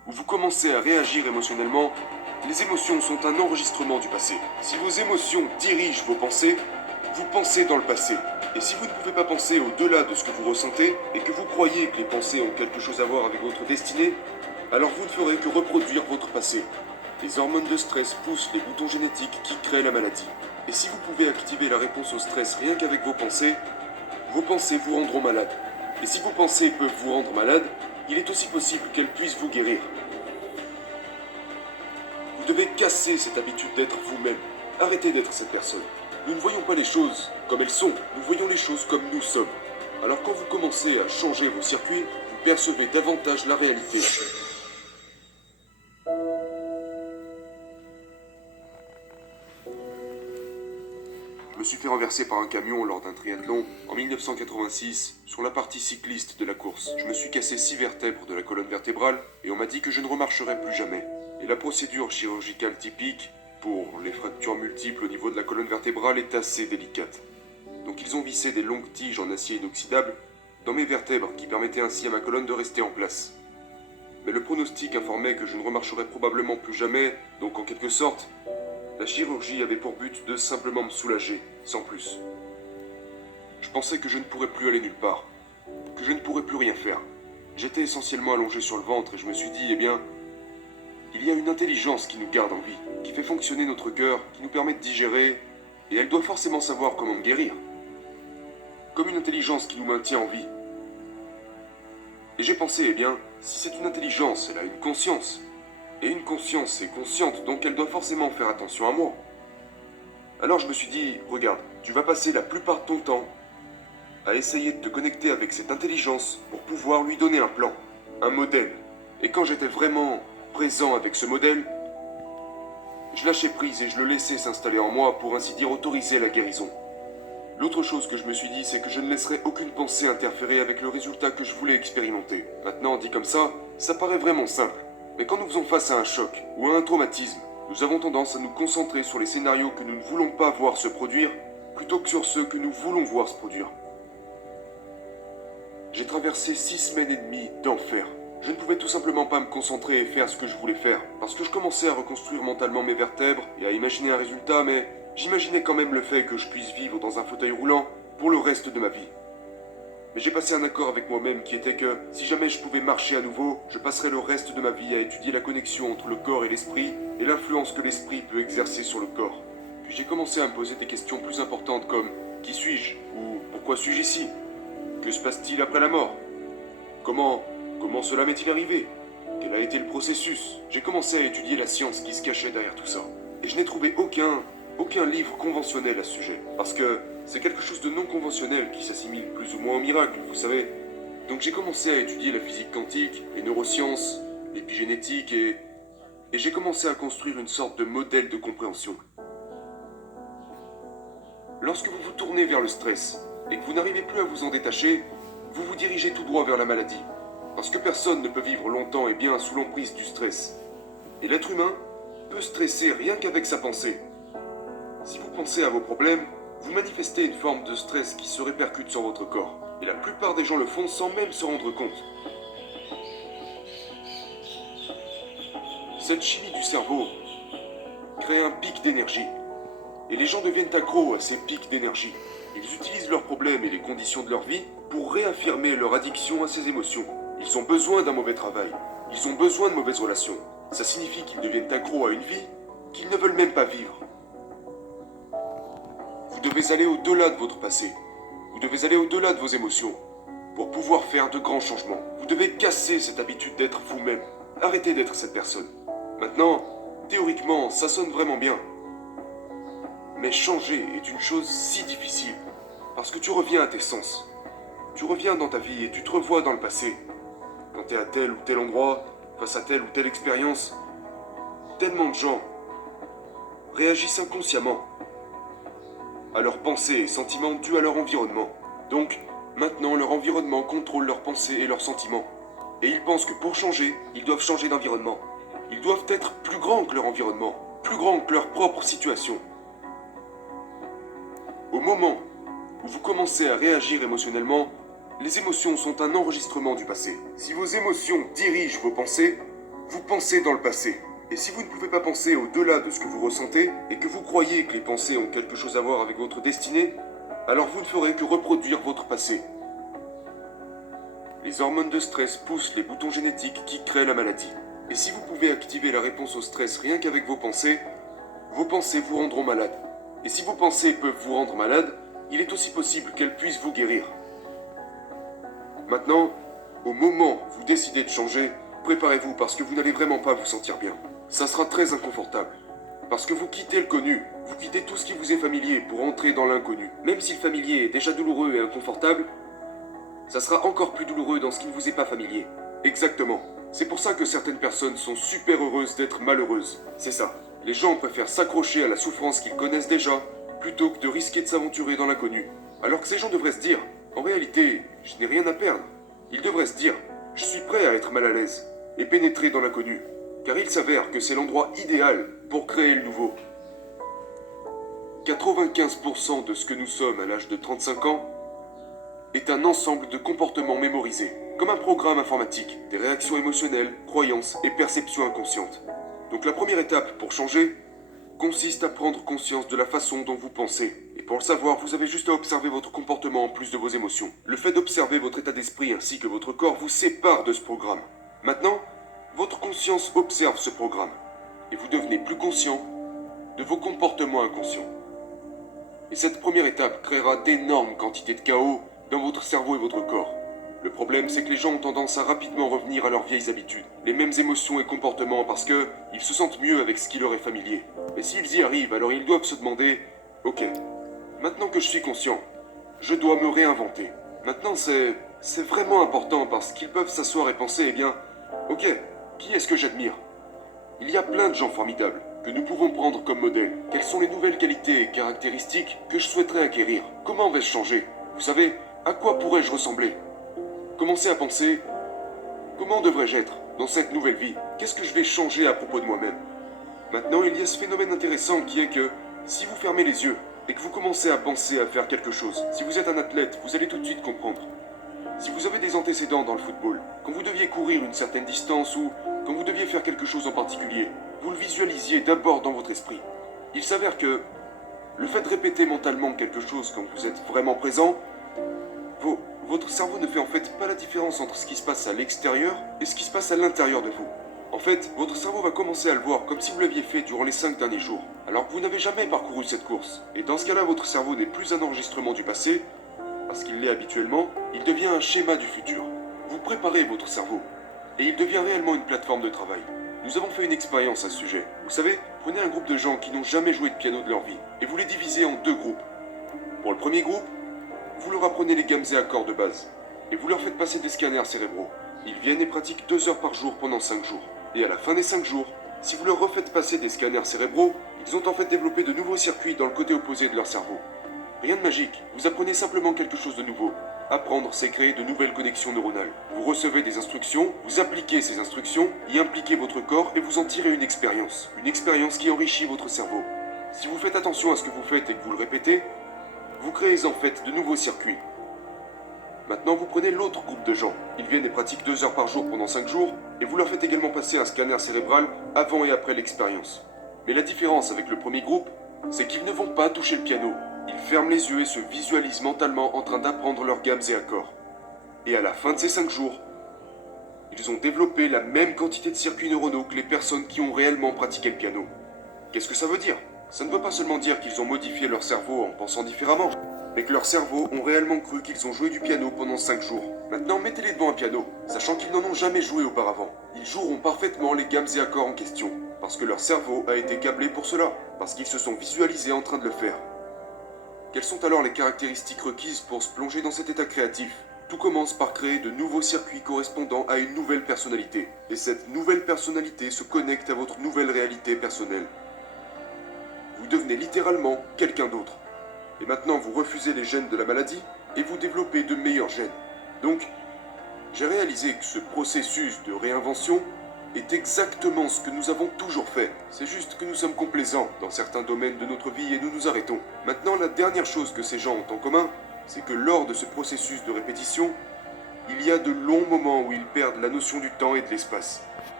où vous commencez à réagir émotionnellement, les émotions sont un enregistrement du passé. Si vos émotions dirigent vos pensées, vous pensez dans le passé. Et si vous ne pouvez pas penser au-delà de ce que vous ressentez, et que vous croyez que les pensées ont quelque chose à voir avec votre destinée, alors vous ne ferez que reproduire votre passé. Les hormones de stress poussent les boutons génétiques qui créent la maladie. Et si vous pouvez activer la réponse au stress rien qu'avec vos pensées vous rendront malade. Et si vos pensées peuvent vous rendre malade, il est aussi possible qu'elles puissent vous guérir. Vous devez casser cette habitude d'être vous-même. Arrêtez d'être cette personne. Nous ne voyons pas les choses comme elles sont, nous voyons les choses comme nous sommes. Alors quand vous commencez à changer vos circuits, vous percevez davantage la réalité. Je me suis fait renverser par un camion lors d'un triathlon en 1986 sur la partie cycliste de la course. Je me suis cassé 6 vertèbres de la colonne vertébrale et on m'a dit que je ne remarcherais plus jamais. Et la procédure chirurgicale typique pour les fractures multiples au niveau de la colonne vertébrale est assez délicate. Donc ils ont vissé des longues tiges en acier inoxydable dans mes vertèbres qui permettaient ainsi à ma colonne de rester en place. Mais le pronostic informait que je ne remarcherais probablement plus jamais, donc en quelque sorte, la chirurgie avait pour but de simplement me soulager, sans plus. Je pensais que je ne pourrais plus aller nulle part, que je ne pourrais plus rien faire. J'étais essentiellement allongé sur le ventre et je me suis dit, eh bien, il y a une intelligence qui nous garde en vie, qui fait fonctionner notre cœur, qui nous permet de digérer, et elle doit forcément savoir comment me guérir. Comme une intelligence qui nous maintient en vie. Et j'ai pensé, eh bien, si c'est une intelligence, elle a une conscience. Et une conscience est consciente, donc elle doit forcément faire attention à moi. Alors je me suis dit, regarde, tu vas passer la plupart de ton temps à essayer de te connecter avec cette intelligence pour pouvoir lui donner un plan, un modèle. Et quand j'étais vraiment présent avec ce modèle, je lâchais prise et je le laissais s'installer en moi pour ainsi dire autoriser la guérison. L'autre chose que je me suis dit, c'est que je ne laisserais aucune pensée interférer avec le résultat que je voulais expérimenter. Maintenant, dit comme ça paraît vraiment simple. Mais quand nous faisons face à un choc ou à un traumatisme, nous avons tendance à nous concentrer sur les scénarios que nous ne voulons pas voir se produire, plutôt que sur ceux que nous voulons voir se produire. J'ai traversé 6 semaines et demie d'enfer. Je ne pouvais tout simplement pas me concentrer et faire ce que je voulais faire, parce que je commençais à reconstruire mentalement mes vertèbres et à imaginer un résultat, mais j'imaginais quand même le fait que je puisse vivre dans un fauteuil roulant pour le reste de ma vie. Mais j'ai passé un accord avec moi-même qui était que, si jamais je pouvais marcher à nouveau, je passerais le reste de ma vie à étudier la connexion entre le corps et l'esprit, et l'influence que l'esprit peut exercer sur le corps. Puis j'ai commencé à me poser des questions plus importantes comme « Qui suis-je » ou « Pourquoi suis-je ici ?» Que se passe-t-il après la mort? Comment cela m'est-il arrivé? Quel a été le processus? J'ai commencé à étudier la science qui se cachait derrière tout ça. Et je n'ai trouvé aucun livre conventionnel à ce sujet. Parce que c'est quelque chose de non conventionnel qui s'assimile plus ou moins au miracle, vous savez. Donc j'ai commencé à étudier la physique quantique, les neurosciences, l'épigénétique et j'ai commencé à construire une sorte de modèle de compréhension. Lorsque vous vous tournez vers le stress et que vous n'arrivez plus à vous en détacher, vous vous dirigez tout droit vers la maladie. Parce que personne ne peut vivre longtemps et bien sous l'emprise du stress. Et l'être humain peut stresser rien qu'avec sa pensée. Si vous pensez à vos problèmes, vous manifestez une forme de stress qui se répercute sur votre corps. Et la plupart des gens le font sans même se rendre compte. Cette chimie du cerveau crée un pic d'énergie. Et les gens deviennent accros à ces pics d'énergie. Ils utilisent leurs problèmes et les conditions de leur vie pour réaffirmer leur addiction à ces émotions. Ils ont besoin d'un mauvais travail. Ils ont besoin de mauvaises relations. Ça signifie qu'ils deviennent accros à une vie qu'ils ne veulent même pas vivre. Vous devez aller au-delà de votre passé. Vous devez aller au-delà de vos émotions pour pouvoir faire de grands changements. Vous devez casser cette habitude d'être vous-même. Arrêtez d'être cette personne. Maintenant, théoriquement, ça sonne vraiment bien. Mais changer est une chose si difficile. Parce que tu reviens à tes sens. Tu reviens dans ta vie et tu te revois dans le passé. Quand tu es à tel ou tel endroit, face à telle ou telle expérience, tellement de gens réagissent inconsciemment à leurs pensées et sentiments dus à leur environnement. Donc, maintenant, leur environnement contrôle leurs pensées et leurs sentiments. Et ils pensent que pour changer, ils doivent changer d'environnement. Ils doivent être plus grands que leur environnement, plus grands que leur propre situation. Au moment où vous commencez à réagir émotionnellement, les émotions sont un enregistrement du passé. Si vos émotions dirigent vos pensées, vous pensez dans le passé. Et si vous ne pouvez pas penser au-delà de ce que vous ressentez, et que vous croyez que les pensées ont quelque chose à voir avec votre destinée, alors vous ne ferez que reproduire votre passé. Les hormones de stress poussent les boutons génétiques qui créent la maladie. Et si vous pouvez activer la réponse au stress rien qu'avec vos pensées vous rendront malade. Et si vos pensées peuvent vous rendre malade, il est aussi possible qu'elles puissent vous guérir. Maintenant, au moment où vous décidez de changer, préparez-vous parce que vous n'allez vraiment pas vous sentir bien. Ça sera très inconfortable. Parce que vous quittez le connu, vous quittez tout ce qui vous est familier pour entrer dans l'inconnu. Même si le familier est déjà douloureux et inconfortable, ça sera encore plus douloureux dans ce qui ne vous est pas familier. Exactement. C'est pour ça que certaines personnes sont super heureuses d'être malheureuses. C'est ça. Les gens préfèrent s'accrocher à la souffrance qu'ils connaissent déjà, plutôt que de risquer de s'aventurer dans l'inconnu. Alors que ces gens devraient se dire, en réalité, je n'ai rien à perdre. Ils devraient se dire, je suis prêt à être mal à l'aise et pénétrer dans l'inconnu. Car il s'avère que c'est l'endroit idéal pour créer le nouveau. 95% de ce que nous sommes à l'âge de 35 ans est un ensemble de comportements mémorisés, comme un programme informatique, des réactions émotionnelles, croyances et perceptions inconscientes. Donc la première étape pour changer consiste à prendre conscience de la façon dont vous pensez. Et pour le savoir, vous avez juste à observer votre comportement en plus de vos émotions. Le fait d'observer votre état d'esprit ainsi que votre corps vous sépare de ce programme. Maintenant, votre conscience observe ce programme. Et vous devenez plus conscient de vos comportements inconscients. Et cette première étape créera d'énormes quantités de chaos dans votre cerveau et votre corps. Le problème, c'est que les gens ont tendance à rapidement revenir à leurs vieilles habitudes, les mêmes émotions et comportements parce que ils se sentent mieux avec ce qui leur est familier. Mais s'ils y arrivent, alors ils doivent se demander « Ok, maintenant que je suis conscient, je dois me réinventer. » Maintenant, c'est vraiment important parce qu'ils peuvent s'asseoir et penser « Eh bien, ok, qui est-ce que j'admire ?» Il y a plein de gens formidables que nous pouvons prendre comme modèle. Quelles sont les nouvelles qualités et caractéristiques que je souhaiterais acquérir? Comment vais-je changer? Vous savez, à quoi pourrais-je ressembler? Commencez à penser, comment devrais-je être dans cette nouvelle vie? Qu'est-ce que je vais changer à propos de moi-même? Maintenant, il y a ce phénomène intéressant qui est que si vous fermez les yeux et que vous commencez à penser à faire quelque chose, si vous êtes un athlète, vous allez tout de suite comprendre. Si vous avez des antécédents dans le football, quand vous deviez courir une certaine distance ou quand vous deviez faire quelque chose en particulier, vous le visualisiez d'abord dans votre esprit. Il s'avère que le fait de répéter mentalement quelque chose quand vous êtes vraiment présent, votre cerveau ne fait en fait pas la différence entre ce qui se passe à l'extérieur et ce qui se passe à l'intérieur de vous. En fait, votre cerveau va commencer à le voir comme si vous l'aviez fait durant les 5 derniers jours, alors que vous n'avez jamais parcouru cette course. Et dans ce cas-là, votre cerveau n'est plus un enregistrement du passé, parce qu'il l'est habituellement, il devient un schéma du futur. Vous préparez votre cerveau, et il devient réellement une plateforme de travail. Nous avons fait une expérience à ce sujet. Vous savez, prenez un groupe de gens qui n'ont jamais joué de piano de leur vie, et vous les divisez en 2 groupes. Pour le premier groupe, vous leur apprenez les gammes et accords de base, et vous leur faites passer des scanners cérébraux. Ils viennent et pratiquent 2 heures par jour pendant 5 jours. Et à la fin des 5 jours, si vous leur refaites passer des scanners cérébraux, ils ont en fait développé de nouveaux circuits dans le côté opposé de leur cerveau. Rien de magique, vous apprenez simplement quelque chose de nouveau. Apprendre, c'est créer de nouvelles connexions neuronales. Vous recevez des instructions, vous appliquez ces instructions, y impliquez votre corps et vous en tirez une expérience. Une expérience qui enrichit votre cerveau. Si vous faites attention à ce que vous faites et que vous le répétez, vous créez en fait de nouveaux circuits. Maintenant, vous prenez l'autre groupe de gens. Ils viennent et pratiquent 2 heures par jour pendant 5 jours, et vous leur faites également passer un scanner cérébral avant et après l'expérience. Mais la différence avec le premier groupe, c'est qu'ils ne vont pas toucher le piano. Ils ferment les yeux et se visualisent mentalement en train d'apprendre leurs gammes et accords. Et à la fin de ces 5 jours, ils ont développé la même quantité de circuits neuronaux que les personnes qui ont réellement pratiqué le piano. Qu'est-ce que ça veut dire? Ça ne veut pas seulement dire qu'ils ont modifié leur cerveau en pensant différemment, mais que leurs cerveaux ont réellement cru qu'ils ont joué du piano pendant 5 jours. Maintenant, mettez-les devant un piano, sachant qu'ils n'en ont jamais joué auparavant. Ils joueront parfaitement les gammes et accords en question, parce que leur cerveau a été câblé pour cela, parce qu'ils se sont visualisés en train de le faire. Quelles sont alors les caractéristiques requises pour se plonger dans cet état créatif? Tout commence par créer de nouveaux circuits correspondant à une nouvelle personnalité. Et cette nouvelle personnalité se connecte à votre nouvelle réalité personnelle. Vous devenez littéralement quelqu'un d'autre. Et maintenant, vous refusez les gènes de la maladie et vous développez de meilleurs gènes. Donc, j'ai réalisé que ce processus de réinvention est exactement ce que nous avons toujours fait. C'est juste que nous sommes complaisants dans certains domaines de notre vie et nous nous arrêtons. Maintenant, la dernière chose que ces gens ont en commun, c'est que lors de ce processus de répétition, il y a de longs moments où ils perdent la notion du temps et de l'espace.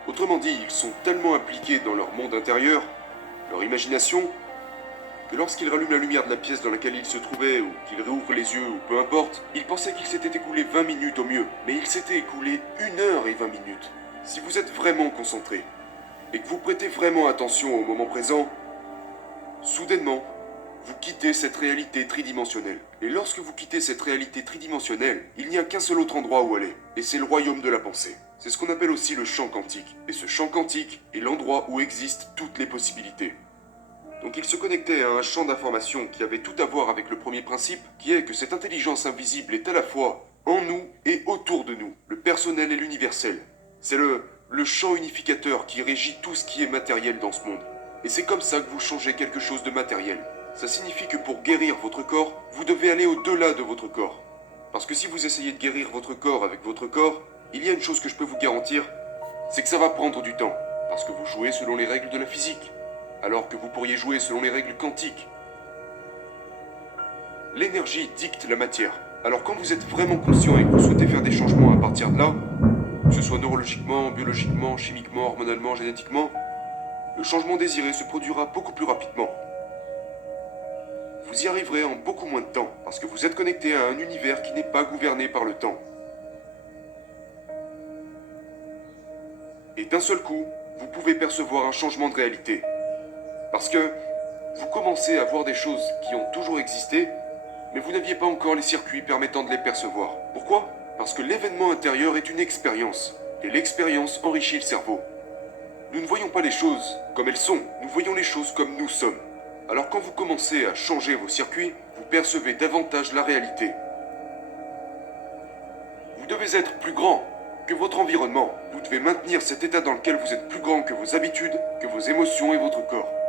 Autrement dit, ils sont tellement impliqués dans leur monde intérieur, leur imagination, que lorsqu'ils rallument la lumière de la pièce dans laquelle ils se trouvaient, ou qu'ils réouvrent les yeux, ou peu importe, ils pensaient qu'il s'était écoulé 20 minutes au mieux, mais il s'était écoulé 1 h et 20 minutes. Si vous êtes vraiment concentré, et que vous prêtez vraiment attention au moment présent, soudainement, vous quittez cette réalité tridimensionnelle. Et lorsque vous quittez cette réalité tridimensionnelle, il n'y a qu'un seul autre endroit où aller, et c'est le royaume de la pensée. C'est ce qu'on appelle aussi le champ quantique. Et ce champ quantique est l'endroit où existent toutes les possibilités. Donc il se connectait à un champ d'information qui avait tout à voir avec le premier principe, qui est que cette intelligence invisible est à la fois en nous et autour de nous, le personnel et l'universel. C'est le champ unificateur qui régit tout ce qui est matériel dans ce monde. Et c'est comme ça que vous changez quelque chose de matériel. Ça signifie que pour guérir votre corps, vous devez aller au-delà de votre corps. Parce que si vous essayez de guérir votre corps avec votre corps, il y a une chose que je peux vous garantir, c'est que ça va prendre du temps. Parce que vous jouez selon les règles de la physique, alors que vous pourriez jouer selon les règles quantiques. L'énergie dicte la matière. Alors quand vous êtes vraiment conscient et que vous souhaitez faire des changements à partir de là, que ce soit neurologiquement, biologiquement, chimiquement, hormonalement, génétiquement, le changement désiré se produira beaucoup plus rapidement. Vous y arriverez en beaucoup moins de temps, parce que vous êtes connecté à un univers qui n'est pas gouverné par le temps. Et d'un seul coup, vous pouvez percevoir un changement de réalité. Parce que vous commencez à voir des choses qui ont toujours existé, mais vous n'aviez pas encore les circuits permettant de les percevoir. Pourquoi ? Parce que l'événement intérieur est une expérience, et l'expérience enrichit le cerveau. Nous ne voyons pas les choses comme elles sont, nous voyons les choses comme nous sommes. Alors quand vous commencez à changer vos circuits, vous percevez davantage la réalité. Vous devez être plus grand que votre environnement. Vous devez maintenir cet état dans lequel vous êtes plus grand que vos habitudes, que vos émotions et votre corps.